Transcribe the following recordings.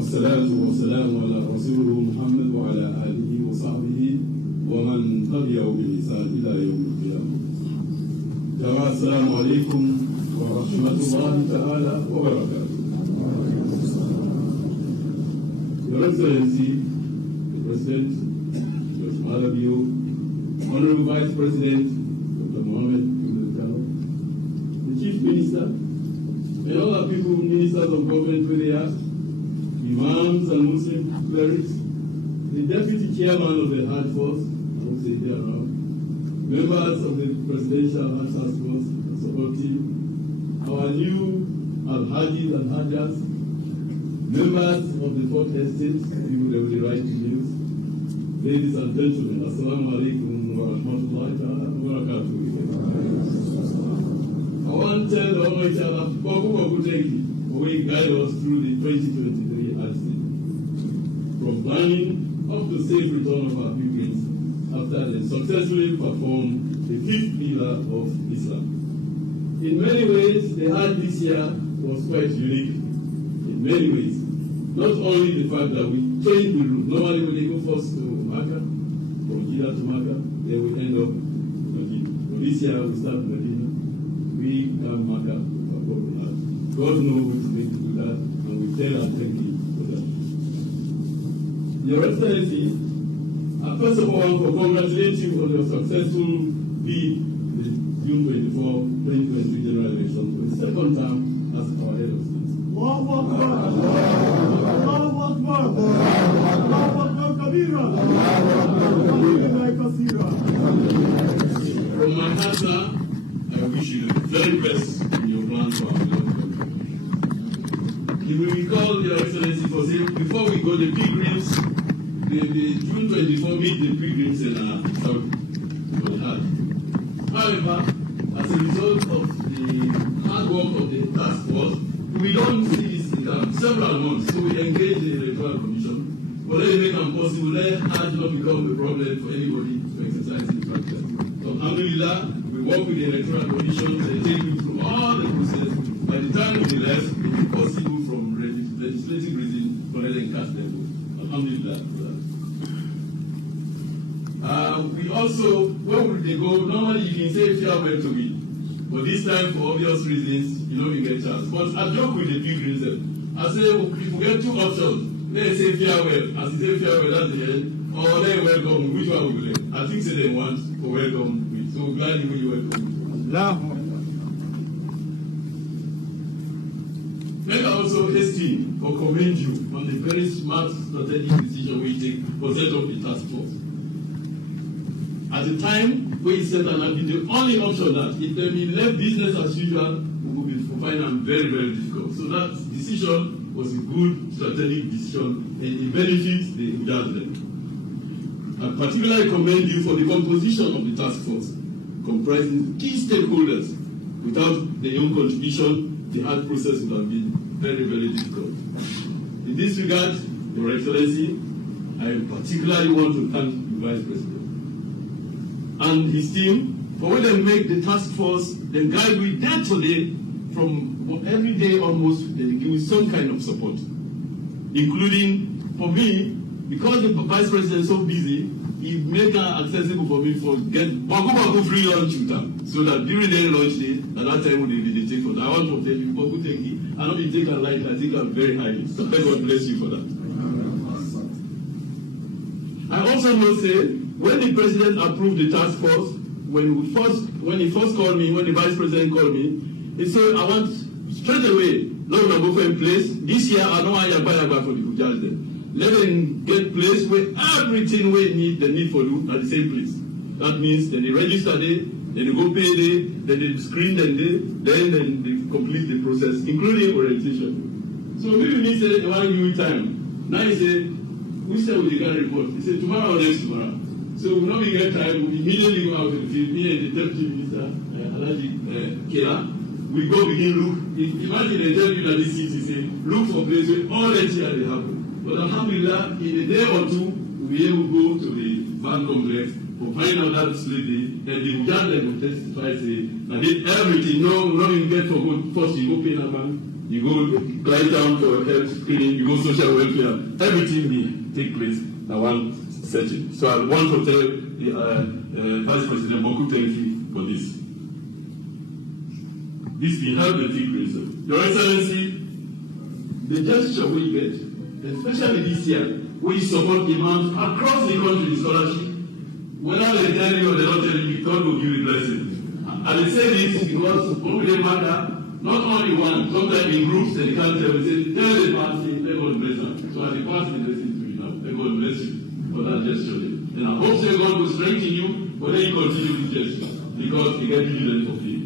والصلاة والسلام على رسوله محمد وعلى آله وصحبه ومن تبعه بإحسان إلى يوم القيامة. جماعة السلام عليكم ورحمة الله تعالى وبركاته. Your Excellency, the President, Judge Malabio, Honorable Vice President, Dr. Mohammed, the Chief Minister, and all the people, ministers of government where they are, Imams and Muslim clerics, the Deputy Chairman of the Hajj Force, I would say they are around, members of the Presidential Hajj Task Force, the support team, our new Al-Hajis and Hajjas, members of the Fourth Estate, people that will write the news, ladies and gentlemen, Assalamu alaikum wa rahmatullahi wa barakatuh. I want to tell the Almighty Allah, Babu thank you for way guide us through the 2023 Hajj season. From planning up to safe return of our pilgrims after they successfully performed the fifth pillar of Islam. In many ways, the Hajj this year was quite unique. In many ways. Not only the fact that we changed the route. Normally when they go first to Makkah, from Jeddah to Makkah, they will end up in Medina. So this year we start Medina. We come Makkah to perform the Hajj. God knows who is going to do that, and we tell and thank you for that. Your Excellency, first of all, I want to congratulate you on your successful bid in the June 24, 2023 general election for the second term as our head of state. From my heart, sir, I wish you the very best in your plans for our country. You will recall, Your Excellency, for saying before we go, the pilgrims, the June 24 meet the pilgrims in Saudi for the Hajj. However, as a result of the hard work of the task force, we don't see this in several months, so we engage the Electoral Commission. But let it make it possible, let Hajj not become a problem for anybody to exercise in practice. So, alhamdulillah, we work with the Electoral Commission, they take you through all the process. By the time we left, it is possible from legislative reason for letting cast their vote. Alhamdulillah for that. We also, where would they go? Normally you can say farewell to me. But this time, for obvious reasons, you don't get a chance. But I joke with the pilgrims. I say, if we get two options, let's say farewell. As you say farewell, that's the end. Or they welcome. Which one will they? I think they want to welcome me. So glad you welcome me. Let us also hasten or commend you on the very smart strategic decision we take for set up the task force. At the time we set an up, the only option that if they be left business as usual, we will be find them very, very difficult. So that decision was a good strategic decision and it benefits the Hajj. I particularly commend you for the composition of the task force, comprising key stakeholders. Without their own contribution, the Hajj process would have been very, very difficult. In this regard, Your Excellency, I particularly want to thank the Vice President and his team for when they make the task force, the guide we did today, from every day almost, they give some kind of support, including for me, because the Vice President is so busy, he make it accessible for me for get Baku free lunch with them, so that during their lunch day, at that time when they meditate for that, I want to tell you, Baku take it. I don't take it light, I take it very highly. So God bless you for that. I also must say, when the President approved the task force, when he first called me, when the Vice President called me, he said, I want straight away, not to go for a place. This year, I don't want to buy for the Hujjaj there. Let them get place where everything we need, they need for you at the same place. That means then they register there, then they go pay there, then they screen them there, then they complete the process, including orientation. So people need to say, one new time. Now he say, we start with the guy report. He said, tomorrow or next tomorrow. So we not get time, we immediately go out to the field, me and the Deputy Minister, Alaji Kela, we go begin look. Imagine they tell you that this city say, look for places where all that here they happen. But alhamdulillah, in a day or two, we'll be able to go to the van complex to find out that lady, and the Uganda will testify, say, I did everything, no, even get for good, first you go pay that bank, you go glide down for health screening, you go social welfare, everything will take place in one setting. So I want to tell Vice President Boku Tenki for this. This will help the big reason. Your Excellency, the gesture we get, especially this year, we support imams across the country in scholarship. Whether they tell you or they don't tell you, God will give you blessing. And they say this because only they matter, not only one, sometimes in groups, they can't tell you, say, tell the pastor, let God bless them. So as the pastor is listening to you now, let God bless you for that gesture. And I hope that God will strengthen you, but then you continue this gesture, because you get dividend for faith.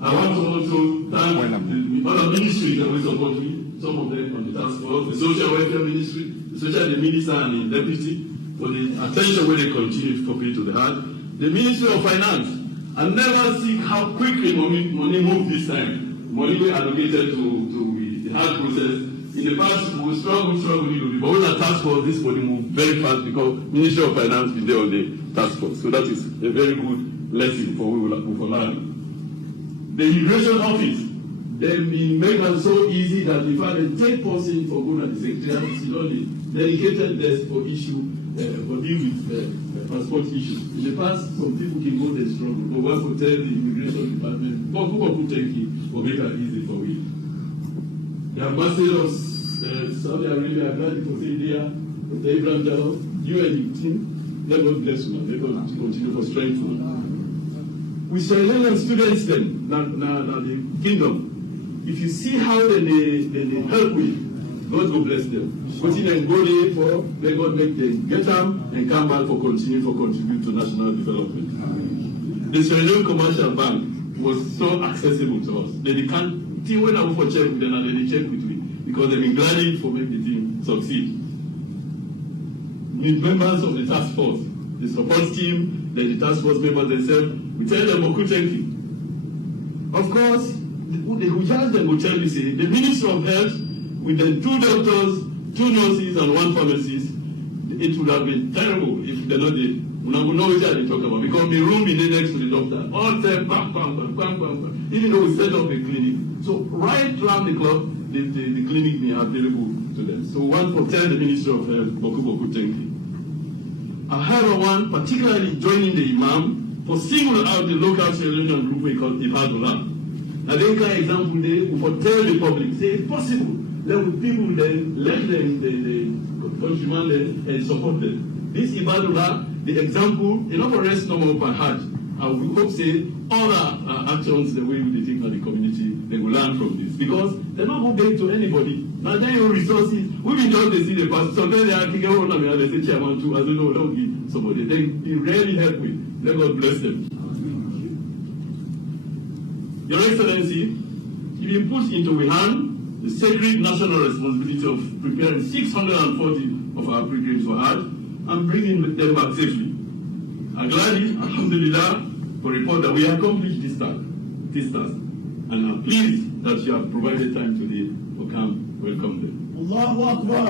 I want to also thank the other ministries that will support me, some of them on the task force, the social welfare ministry, especially the minister and the deputy, for the attention where they continue to cooperate to the heart. The Ministry of Finance, I never see how quickly money moves this time. Money we allocated to the hard process. In the past, we struggle, but when the task force, this money moves very fast because Ministry of Finance is there on the task force. So that is a very good lesson for learning. The Immigration Office, they've been made it so easy that in fact the third person for going at the Secretariat is only dedicated desk for issue, for deal with passport issues. In the past, some people can go there struggle, but one could tell the Immigration Department, but who could take it or make it easy for you. The ambassadors, Saudi Arabia, glad for India, Dr. Ibrahim Jalal, you and your team, let God bless you, let God continue for strength. We Sierra students then, now the kingdom. If you see how they help with, God will bless them. Continue and go there for, let God make them get them and come back for contribute to national development. Amen. The Sierra Leone Commercial Bank was so accessible to us. They can't till when I go for check with them and they check with me because they've been glad for make the team succeed. With members of the task force, the support team, then the task force members themselves, we tell them, thank you. Of course, the Hujjahs then will tell you, say, the Minister of Health, with the 2 doctors, 2 nurses, and 1 pharmacist, it would have been terrible if they're not there. We know what they talk about because the room is next to the doctor. All time, bam, bam, bam, bam, bam, bam. Even though we set up a clinic. So right around the clock, the clinic may be available to them. So one for tell the Minister of Health, Boku thank you. I heard of one particularly joining the Imam for single out the local Sierra group we call Ibadullah. Now they can example they for tell the public, say it's possible. Let people then let them the countrymen and support them. This Ibadullah, the example, enough of rest no more by Hajj. And we hope say all our actions the way we think of the community, they will learn from this. Because they're not going to anybody. Now then your resources, we've been trying to see the past. So then they are thinking, oh no, they say chairman too, I don't know, that would be somebody. They really help with. Let God bless them. Your Excellency, you've been put into our hand the sacred national responsibility of preparing 640 of our pilgrims for Hajj and bringing them back safely. I'm glad, alhamdulillah, for report that we accomplished this task. And I'm pleased that you have provided time today to come welcome them. Allahu Akbar.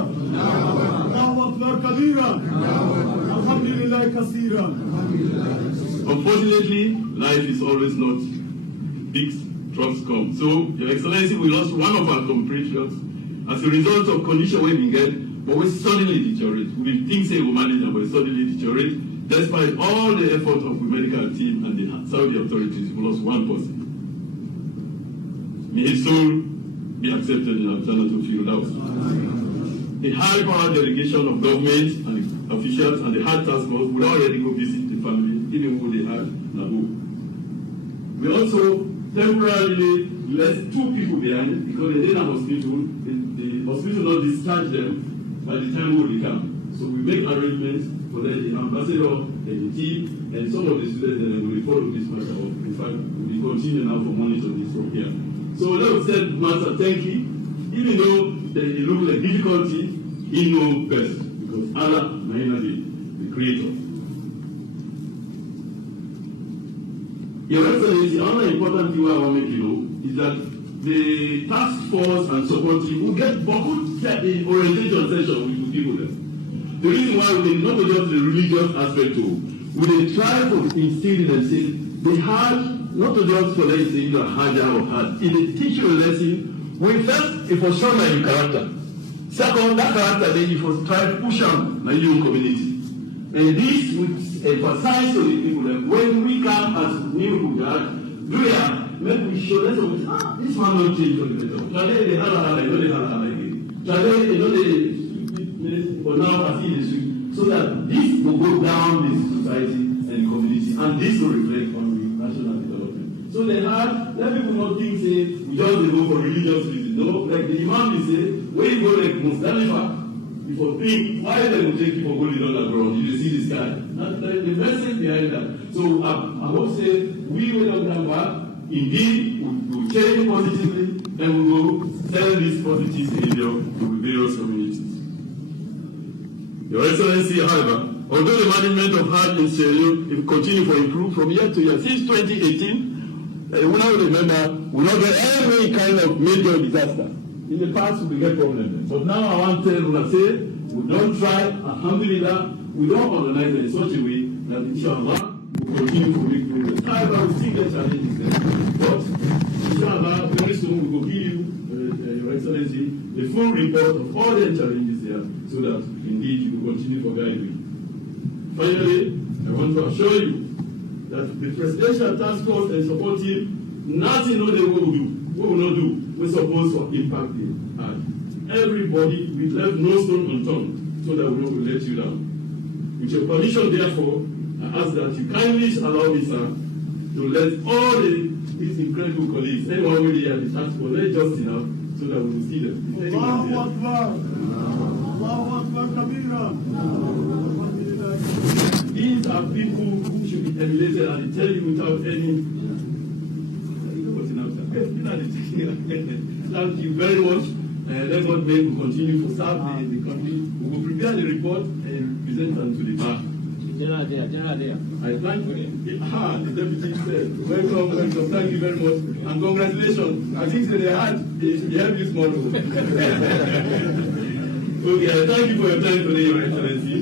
Allahu Akbar kabira. Alhamdulillah kasira. Unfortunately, life is always not big troughs come. So, Your Excellency, we lost one of our compatriots as a result of condition we didn't get, but we suddenly deteriorate. We think say we manage and we suddenly deteriorate. Despite all the effort of the medical team and the Saudi authorities, we lost one person. May his soul be accepted in our Jannah to Firdaus. The high-powered delegation of government and officials and the Hajj task force would already go visit the family, even though they had Nabu. We also temporarily left 2 people behind because they didn't have hospital. The hospital not discharge them by the time we will come. So we make arrangements for the ambassador and the team and some of the students that will follow this matter up. In fact, we continue now for monitoring this from here. So let us tell Master thank you. Even though it looks like difficulty, he knows best because Allah, the creator. Your Excellency, another important thing I want to make you know is that the task force and support team will get the orientation session with the people there. The reason why we not just the religious aspect too, we try to instill in them say the Hajj not to just collect either Hajj or Hajj. If they teach you a lesson, first, it was shown by your character. Second, that character, then you first try to push on the new community. And this would emphasize to the people that when we come as new Hujjaj, maybe we show them, this one not change for the better. They but now I see the street. So that this will go down the society and the community, and this will reflect on the national development. So they have, let people not think, say, we just go for religious reasons. No, like the Imam will say, when you go like Muzdalifa, before think, why they will take you for holy on the ground? You see this guy. That's the message behind that. So I would say, we will not come back. Indeed, we will change positively, and we will sell this positive behavior to various communities. Your Excellency, however, although the management of Hajj in Sierra Leone continue to improve from year to year, since 2018, we now remember we not get any kind of major disaster. In the past, we get problems. But now I want to tell you, say, we don't try, alhamdulillah, we don't organize it in such a way that inshallah, we continue to make progress. However, we still get challenges there. But inshallah, very soon we will give you, Your Excellency, the full report of all the challenges there, so that indeed you will continue to guide me. Finally, I want to assure you that the Presidential Task Force and support team, nothing they will do. We will not do. We're supposed to impact the Hajj. Everybody, we left no stone unturned, so that we will not let you down. With your permission, therefore, I ask that you kindly allow me, sir, to let all these incredible colleagues, anyone really at the task force, let just enough so that we will see them. Allahu Akbar. Allahu Akbar Kabira. These are people who should be emulated, and they tell you without any. Thank you very much. Let God may we continue to serve the country. We will prepare the report and present them to the bar. General there. I thank you. The deputy said, welcome. Thank you very much. And congratulations. I think that they have this model. Okay, thank you for your time today, Your Excellency.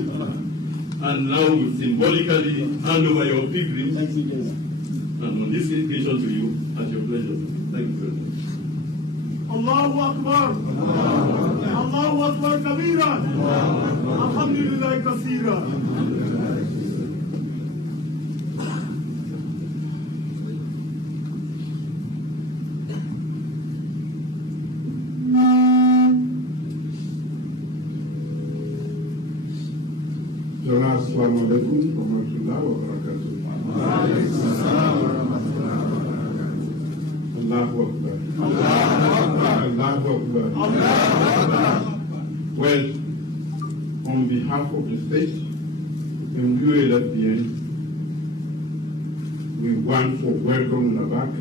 And now we symbolically hand over your pilgrims. Thank you, General. And on this occasion to you, at your pleasure. Thank you very much. Allahu Akbar. Allahu Akbar Kabira. Alhamdulillah Kasira. Assalamu alaikum wa rahmatullahi wa barakatuh. Allahu Akbar. Allahu Akbar. Well, on behalf of the state and UALFBN, we want to welcome you back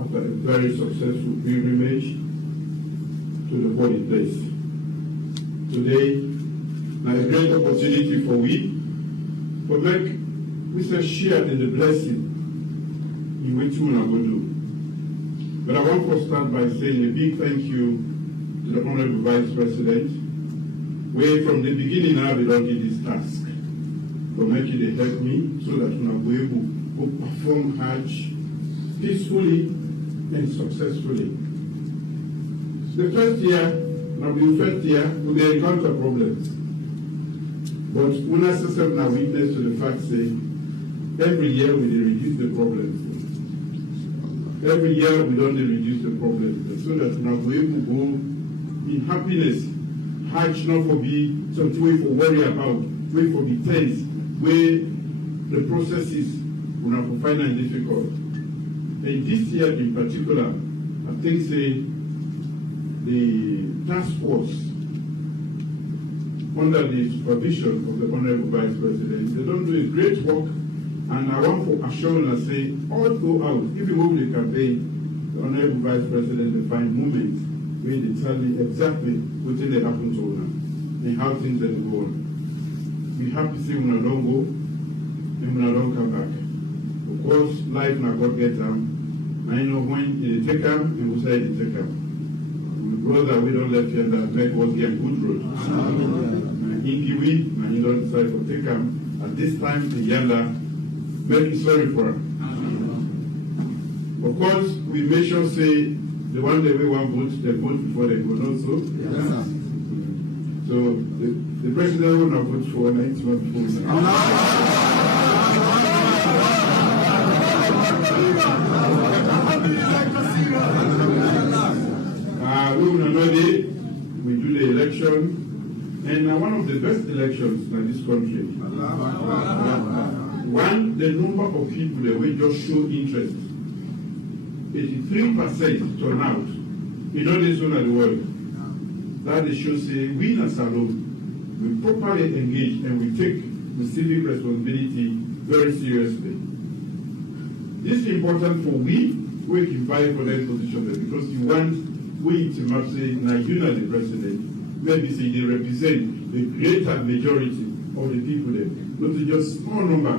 after a very successful pilgrimage to the holy place. Today, a great opportunity for we say share in the blessing in which we are going to do. But I want to start by saying a big thank you to the Honorable Vice President, where from the beginning I belonged this task for making it help me so that we are able to perform Hajj peacefully and successfully. The first year, we encounter problems. But we necessarily now witness to the fact say every year we reduce the problems. Every year we don't reduce the problems. So that now we able to go in happiness. Hajj not for be something way for worry about, way for be tense, where the processes will not find it difficult. And this year in particular, I think say the task force under the supervision of the Honorable Vice President, they don't do a great work, and I want to assure you and say, all go out, even over the campaign, the Honorable Vice President will find moments where they tell me exactly what they happen to them and how things are go on. We have to see when I don't go and when I don't come back. Of course, life now God gets down. I know when they take them and we say they take them. Brother, we don't let you that make us get good road. Inkiwi, and you don't decide to take them. At this time, the Yalla, make it sorry for her. Of course, we make sure say the one that we want vote, they vote before they vote also. Yes, sir. So the president will not vote for 91 before. We will know we do the election, and one of the best elections in this country. One, the number of people that will just show interest. 83% turnout in all the zone of the world. That shows say we as alone, we properly engage and we take the civic responsibility very seriously. This is important for we can buy for that position because you want we to map say Nigeria the president, maybe say they represent the greater majority of the people there, not just small number.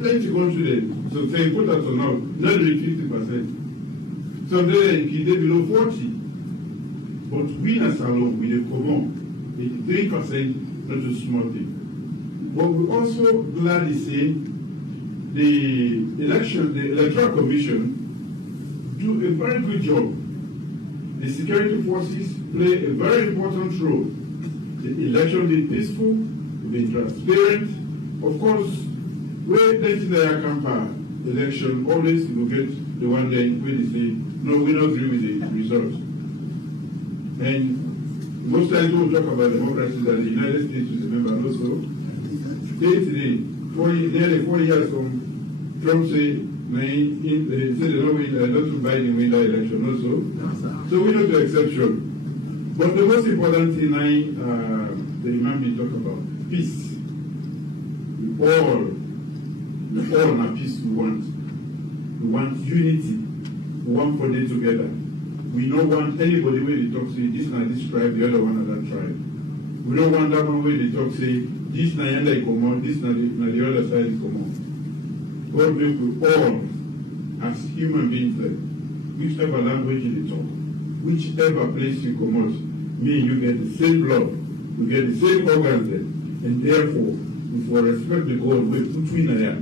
Plenty country there. So say put that on now, not really 50%. So then they below 40. But we as alone, with a common 83%, not a small thing. But we also gladly say the electoral commission do a very good job. The security forces play a very important role. The election be peaceful, be transparent. Of course, where the campaign election always will get the one day where they say, no, we don't agree with the results. And most times we talk about democracy that the United States is a member also. Today, nearly 40 years from Trump say, they say they don't win, not Biden win that election also. So we're not the exception. But the most important thing the Imam will talk about, peace. We all have peace we want. We want unity. We want for them together. We don't want anybody where they talk say this na this tribe, the other one na that tribe. We don't want that one where they talk say this na yanda come on, this na the other side is come on. God make we all as human beings there, whichever language they talk, whichever place you come out, me and you get the same blood, we get the same organs there, and therefore we for respect the God we put in there.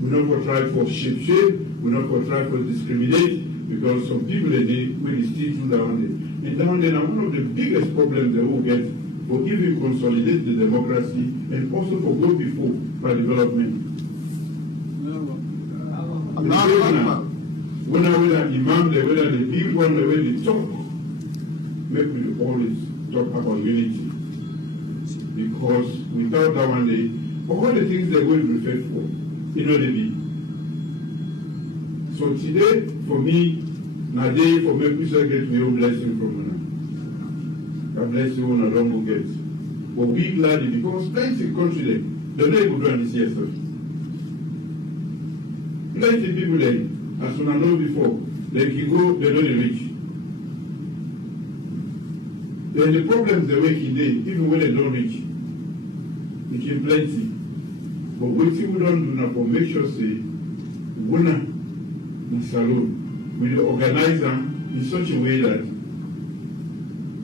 We not for try for shape, we not for try for discriminate. Because some people they will still do down there. And down there, now one of the biggest problems they will get for even consolidate the democracy and also for go before for development. When I will imam, whether the big one, the way they talk, make me always talk about unity. Because without that one day, all the things they're going to refer for, you know they be. So today, for me, na day for me, we get your blessing from you. God bless you on a long get. But we glad because plenty country they don't even do this year, sir. Plenty people there, as soon as I know before, they can go, they don't reach. Then the problems they make in day, even when they don't reach, they can plenty. But what we don't do now for make sure say, winner. Salon, we organize them in such a way that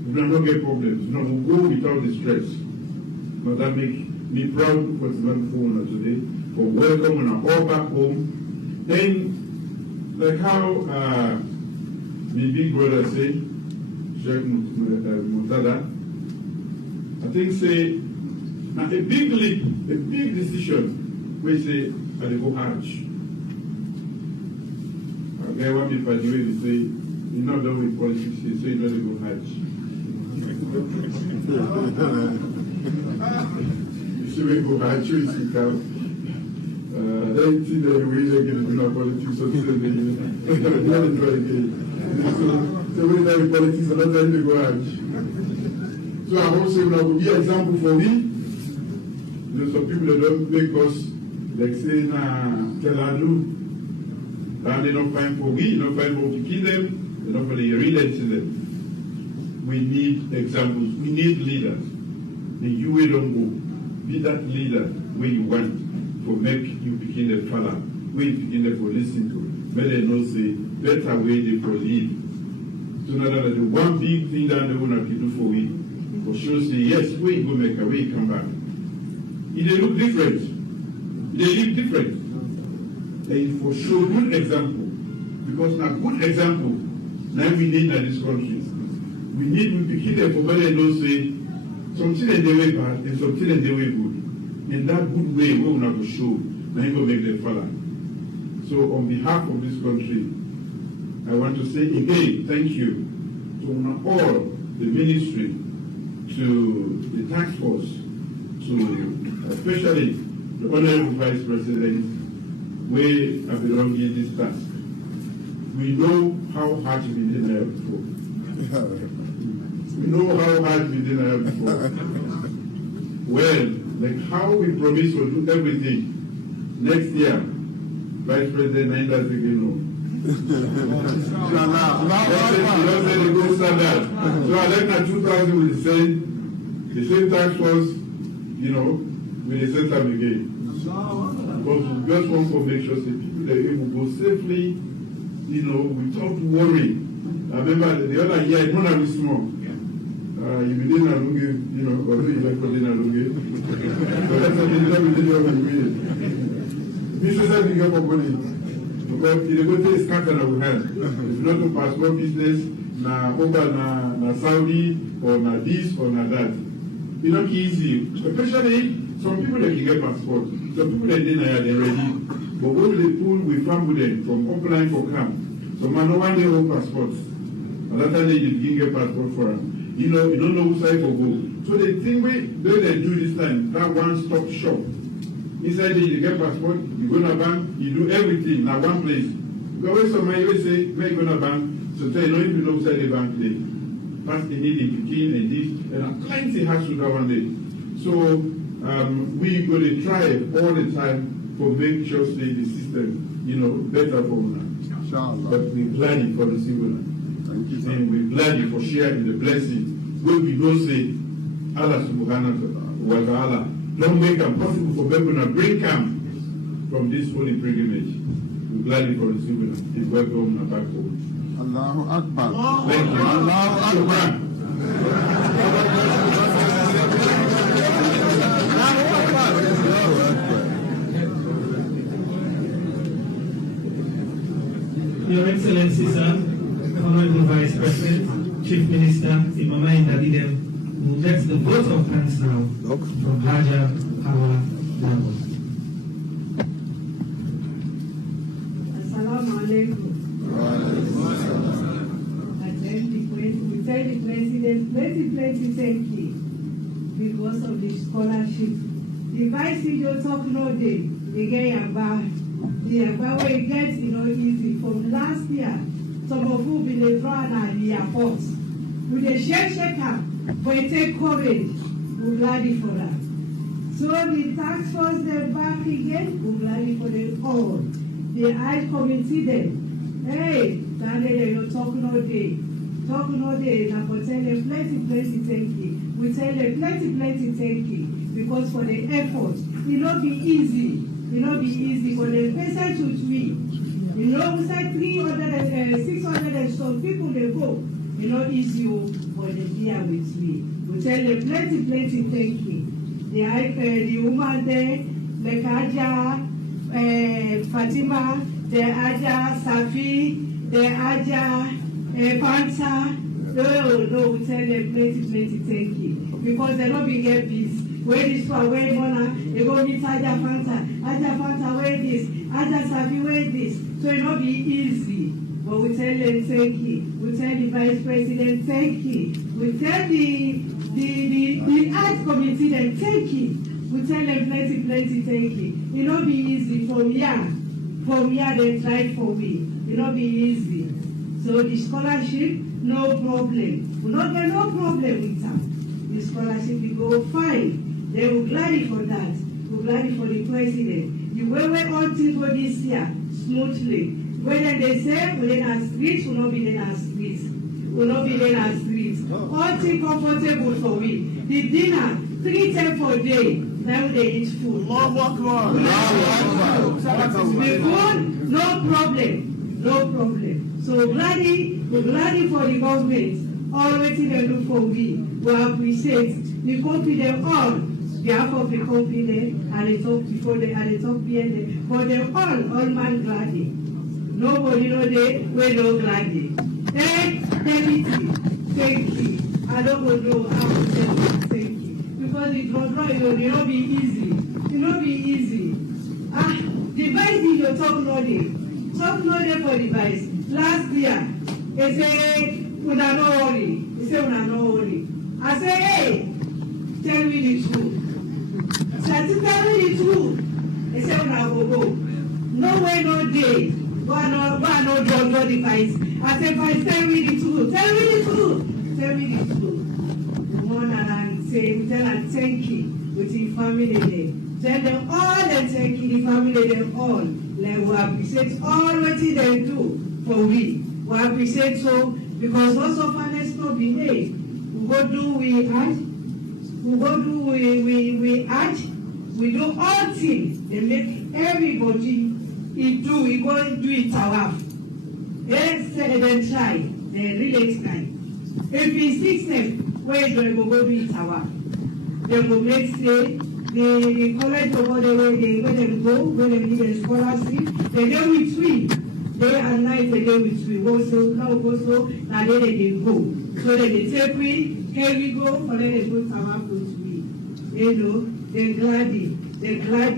we will not get problems. No, we'll go without the stress. But that makes me proud for the man today, for welcoming us all back home. And like how my big brother said, Sheikh Mutada, I think say, now a big leap, a big decision, we say, I go Hajj. Okay, one people do it, say, you're not done with politics, so you don't go Hajj. You should go Hajj, you should come. They see that we really get into politics, so they don't try again. So we know politics, I'm not trying to go Hajj. So I also will be an example for me. There's some people that don't make us, like say, Teladu. And they don't find for we, they don't find for to kill them, they don't find the relate to them. We need examples, we need leaders. The UA don't go. Be that leader where you want to make you begin the follow, where you begin to listen to. May they know say better way they for lead. So now that the one big thing that they want to do for we, for sure say yes, where you go make a way come back. If they look different, they live different. And for sure, good example, because now good example now we need in this country. We keep them for better and don't say something in the way bad and something in the way good. And that good way we will not show, now you go make them follow. So on behalf of this country, I want to say again, thank you to all the ministry, to the task force, to especially the Honorable Vice President, we have belonged in this task. We know how hard we did there before. We know how hard we did there before. Well, like how we promise to do everything next year, Vice President Nainda Zegino. So I like that 2000 with the same task force, with the same time again. But we just want to make sure that people are able to go safely, without worry. I remember the other year, when I was small, you didn't have to although you like to but that's what we did. This is how we get for money. Because the good thing is capital that we have. If not to passport business, na Saudi, or na this, or na that. It's not easy. Especially some people that can get passport. Some people that they're ready. But when they pull, we farm with them from applying for camp. So man, no one they hold passports. And that's how they didn't get passport for them. You don't know who side for go. So the thing they do this time, that one-stop shop. Inside there, you get passport, you go to a bank, you do everything in one place. Because when somebody will say, where you go to a bank, so tell you, if you know inside the bank there. Pass the need, the key, and this, and plenty has to do one day. So we're going to try all the time for make sure the system, better for us. But we're glad for the single. And we're glad for sharing the blessing. When we don't say, Allah subhanahu wa ta'ala, don't make it possible for people to bring camp from this holy pilgrimage. We're glad for the single. It's welcome and back home. Allahu Akbar. Thank you. Allahu Akbar. Your Excellency, sir, Honorable Vice President, Chief Minister, Imama Indadidem, who gets the vote of thanks now from Hajj Pilgrims. Assalamu alaikum. We tell the President, plenty thank you because of the scholarship. The Vice President talk no day, they get about way it gets easy. From last year, some of who been the drawn at the airport. With the shake up, but it take courage. We're glad for that. So the task force they're back again, we're glad for them all. The Hajj committee them. Hey, Daniel, you talk no day. Talk no day, now for tell them plenty thank you. We tell them plenty thank you. Because for the effort, it not be easy. It not be easy for the patient to tweet. We said 600 and some people they go. It's not easy for the deal with me. We tell them plenty thank you. The woman there, the Kaja, Fatima, the Aja Safi, the Aja Panta. No, we tell them plenty thank you. Because they don't be get peace. Where this one, where Mona, they go meet Aja Fanta, where this, Aja Safi, where this. So it not be easy. But we tell them thank you. We tell the Vice President thank you. We tell the Arts Committee then thank you. We tell them plenty thank you. It not be easy from here they try for me. It not be easy. So the scholarship, no problem. We not get no problem with that. The scholarship will go fine. They will glad for that. We're glad for the President. The way all things go this year smoothly. Whether they say we in streets, will not be in streets. Will not be in streets. All things comfortable for me. The dinner, 3 times per day. Now they eat food. The food, no problem. So we're glad for the government. All waiting they look for me. We appreciate the company they all. Behalf of the company and they talk before they and they talk behind them. But they all man glad. Nobody know they we no glad it. Thank you. I don't know how to say thank you. Because it was not, it not be easy. It not be easy. Device is your top knowledge. Top knowledge for device. Last year, they say, una no worry. They say, una no worry. I say, hey, tell me the truth. So I tell me the truth. They say, una go. No way, no day. Why no drug, no device. I say, tell me the truth. Tell me the truth. Tell me the truth. One and say, tell and thank you with the family there. Tell them all and thank you, the family them all. Like we appreciate all what they do for we. We appreciate so because most of us not behave. We go do we act. We go do we act. We do all things. They make everybody do. We go do it our. They say they try. They really try. If we 6 steps, where they go do it our. They go make say. The college over there where they go, where they need a scholarship, they go with we. Day and night they go with we. Now they go. So they take we, here we go, and then they put our with we. They're glad.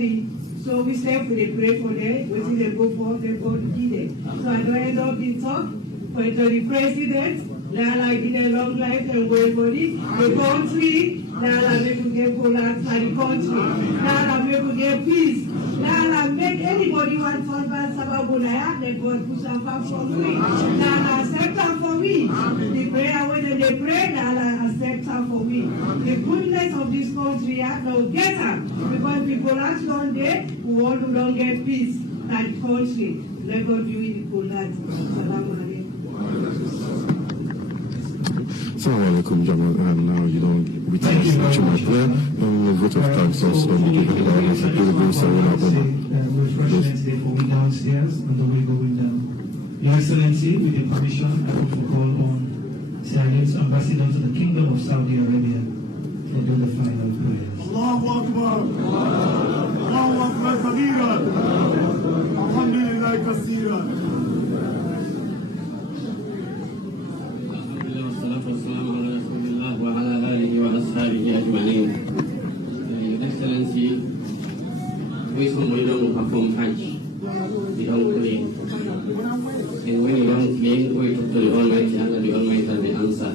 So we say they pray for them, what they go for, they go to give them. So I don't end up in talk for the president, like in a long life and wait for this. The country. Now make we get collapse and the country. Now make we get peace. Now make anybody want to turn back Sababunaya, they go and push them back for me. Now accept them for me. The prayer when they pray, now accept them for me. The goodness of this country, now get them. Because people ask one day, we want to don't get peace and country. Let God do it the collapse. Assalamu alaikum, Jama, and now you don't return to Juma prayer, and the vote of thanks also on the giving of Hajj Pilgrims and refreshments there for me downstairs on the way going down. Your Excellency, with your permission, I want to call on Sierra's ambassador to the Kingdom of Saudi Arabia to do the final prayers. Allahu Akbar. Allahu Akbar Kabira. Alhamdulillah Kasira. Excellency, we don't perform Hajj, we don't clean. And when you don't clean, we talk to the Almighty Allah, the Almighty has the answer.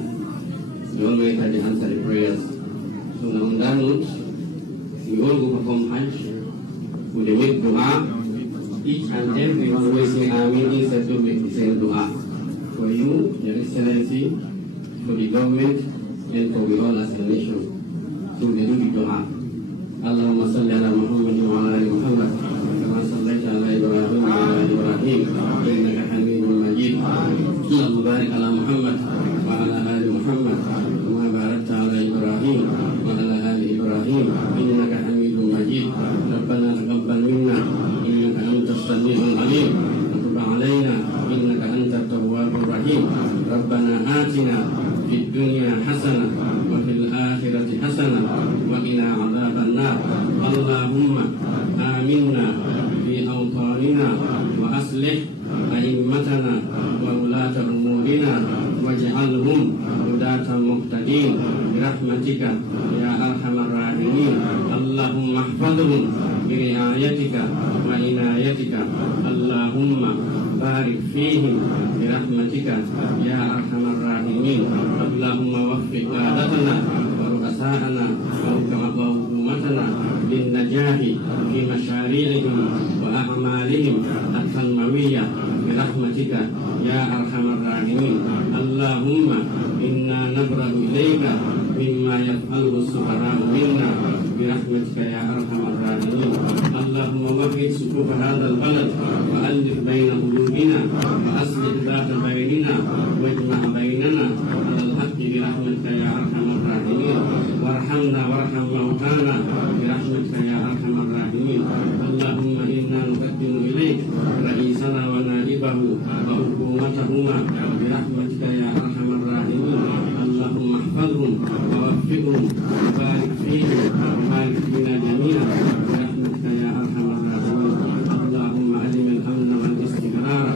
The Almighty has the answer the prayers. So now on that note, we all go perform Hajj, we make dua, each and every one will say Amin, instead of making say dua. For you, Your Excellency, for the government, and for we all as a nation. So they do the dua. اللهم صل على محمد وعلى ال محمد كما صليت على ابراهيم وعلى ال ابراهيم انك حميد مجيد اللهم بارك على محمد وعلى ال محمد كما باركت على ابراهيم وعلى ال ابراهيم انك حميد مجيد ربنا تقبل منا انك انت السميع العليم وتب علينا انك انت التواب الرحيم ربنا آتنا في الدنيا حسنه وفي الاخره حسنه وقنا عذاب النار اللهم آمنا في أوطاننا وأصلح أئمتنا وولاة أمورنا واجعلهم هداة مهتدين برحمتك يا أرحم الراحمين اللهم احفظهم برعايتك وعنايتك اللهم بارك فيهم برحمتك يا أرحم الراحمين اللهم وفق قادتنا ورؤساءنا وحكومتنا للنجاح في مشاريعهم وأعمالهم التنموية برحمتك يا أرحم الراحمين اللهم إنا نبرأ إليك مما يفعله السفهاء منا برحمتك يا أرحم الراحمين اللهم وفق صفوف هذا البلد وألف بين قلوبنا وأصلح ذات بيننا واجمع بيننا على الحق برحمتك يا أرحم الراحمين وارحمنا وارحم موتانا برحمتك يا أرحم الراحمين اللهم إنا نقدم إليك رئيسنا ونائبه وحكومتهما برحمتك يا أرحم الراحمين اللهم احفظهم ووفقهم وبارك فيهم وبارك فينا جميعا برحمتك يا أرحم الراحمين اللهم أدم الأمن والاستقرار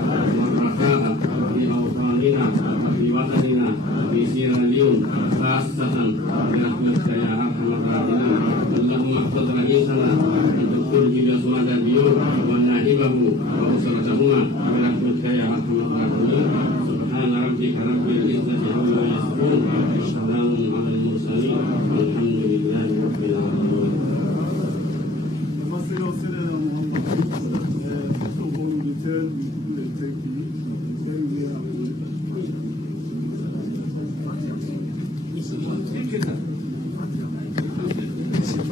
خاصة برحمتك يا أرحم الراحمين. اللهم احفظ رئيسنا الدكتور جيلياس ماداديو ونائبه وأسرتهما برحمتك يا أرحم الراحمين. سبحان ربك رب العزة عما يصفون وسلام على المرسلين والحمد لله رب العالمين.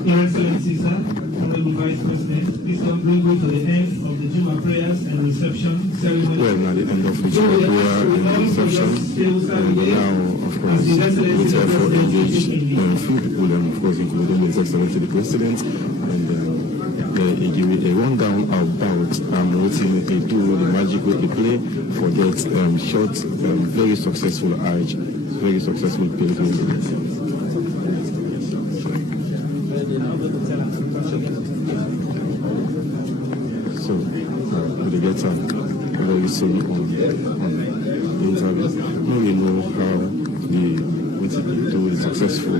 Your Excellency, sir, Honorable Vice President, this will bring you to the end of the Juma prayers and reception ceremony. Well, now the end of the Juma prayer and reception, and now, of course, we therefore engage few people, and of course, including His Excellency the President, and they give a rundown about what they do, the magic way they play for that short, very successful Hajj, very successful pilgrimage. So, we get very soon on the interview. Now we know how they do the successful,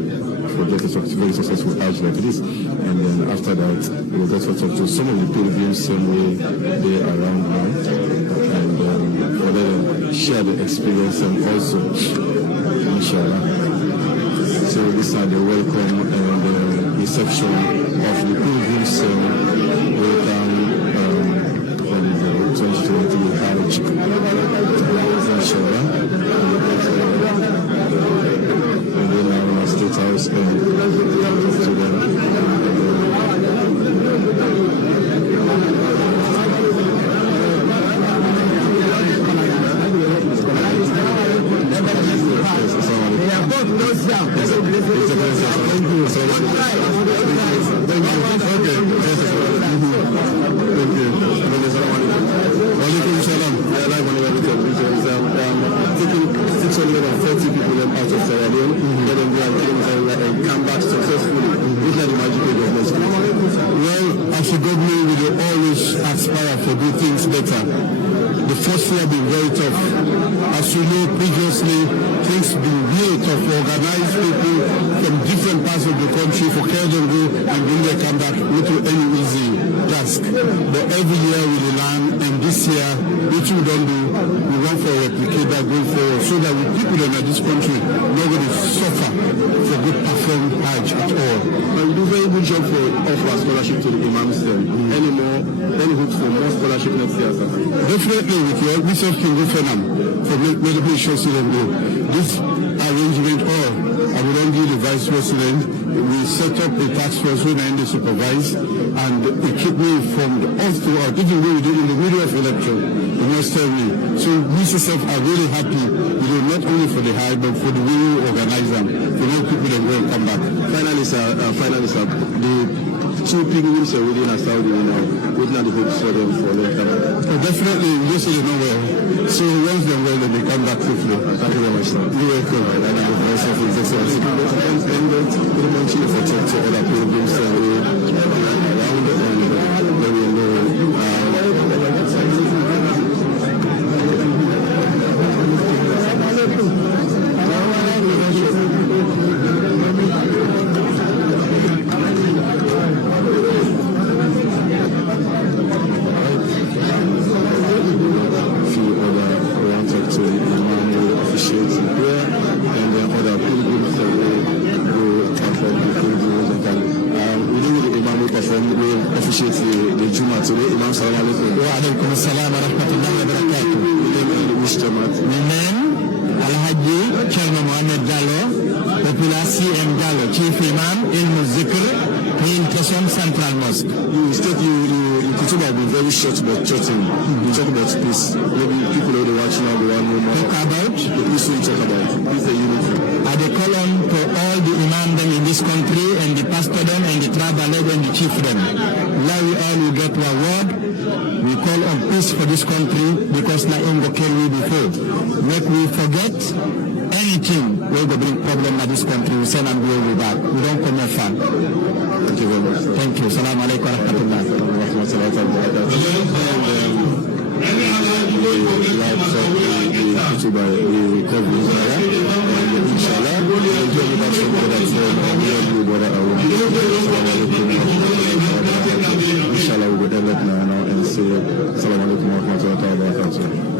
forget a very successful Hajj like this, and then after that we will get to talk to some of the pilgrims same way they are around now, and for them share the experience and also, inshallah. So these are the welcome and the reception of the pilgrims welcome from the 2020 Hajj, inshallah. And then now in State House to them. Taking 630 people out of Sierra Leone, let them go and come back successfully. These are the magical governments. Well, as a government, we will always aspire to do things better. The first year has been very tough. As you know, previously, things have been really tough to organize people from different parts of the country for care them go and when they come back, not any easy task. But every year we learn, and this year, which we don't do, we want to replicate that going forward so that the people in this country not going to suffer for good performed Hajj at all. But we do very good job for offer scholarship to the imams then. Any hopes for more scholarship next year, sir? Definitely, with your Bishop King Gufenam for medical issues to them go. This arrangement, or I will only the Vice President, we set up a task force when I supervise, and they keep me informed all throughout, even though we do in the middle of election, they must tell me. So we yourself are really happy, not only for the Hajj, but for the way we organize them, to know people that go and come back. Finally, sir, the two pilgrims are within a Saudi now. What are the hopes for them for long time? Oh, definitely, we just know well. So once they're well, then they come back quickly. Thank you very much, sir. You're welcome. And I'm the Vice of His Excellency. And pretty much for talk to other pilgrims around and then we know. The Juma today. Imam Salam alaikum. Wa alaikum assalam wa rahmatullahi wa barakatuh. Menen Al-Hajji Cherno Mohamed Gallo, Populasi M. Gallo, Chief Imam, Ilmu Zikr, Hill Kesson Central Mosque. You could have been very short about chatting. You talk about peace. Maybe people who are watching now, they want to know more. Talk about the peace we talk about. Peace and unity. I call on to all the imam in this country, and the pastor and the tribal head and the chiefdom. Now we all will get our word. We call on peace for this country because na ingo carry before. Make we forget anything will bring problem in this country. We send and we will be back. We don't come here far. Thank you very much. Thank you. Assalamu alaikum wa rahmatullahi wa barakatuh. join with us together to brother Arun. Inshallah, we will end it now and say Assalamu alaikum wa rahmatullahi wa barakatuh.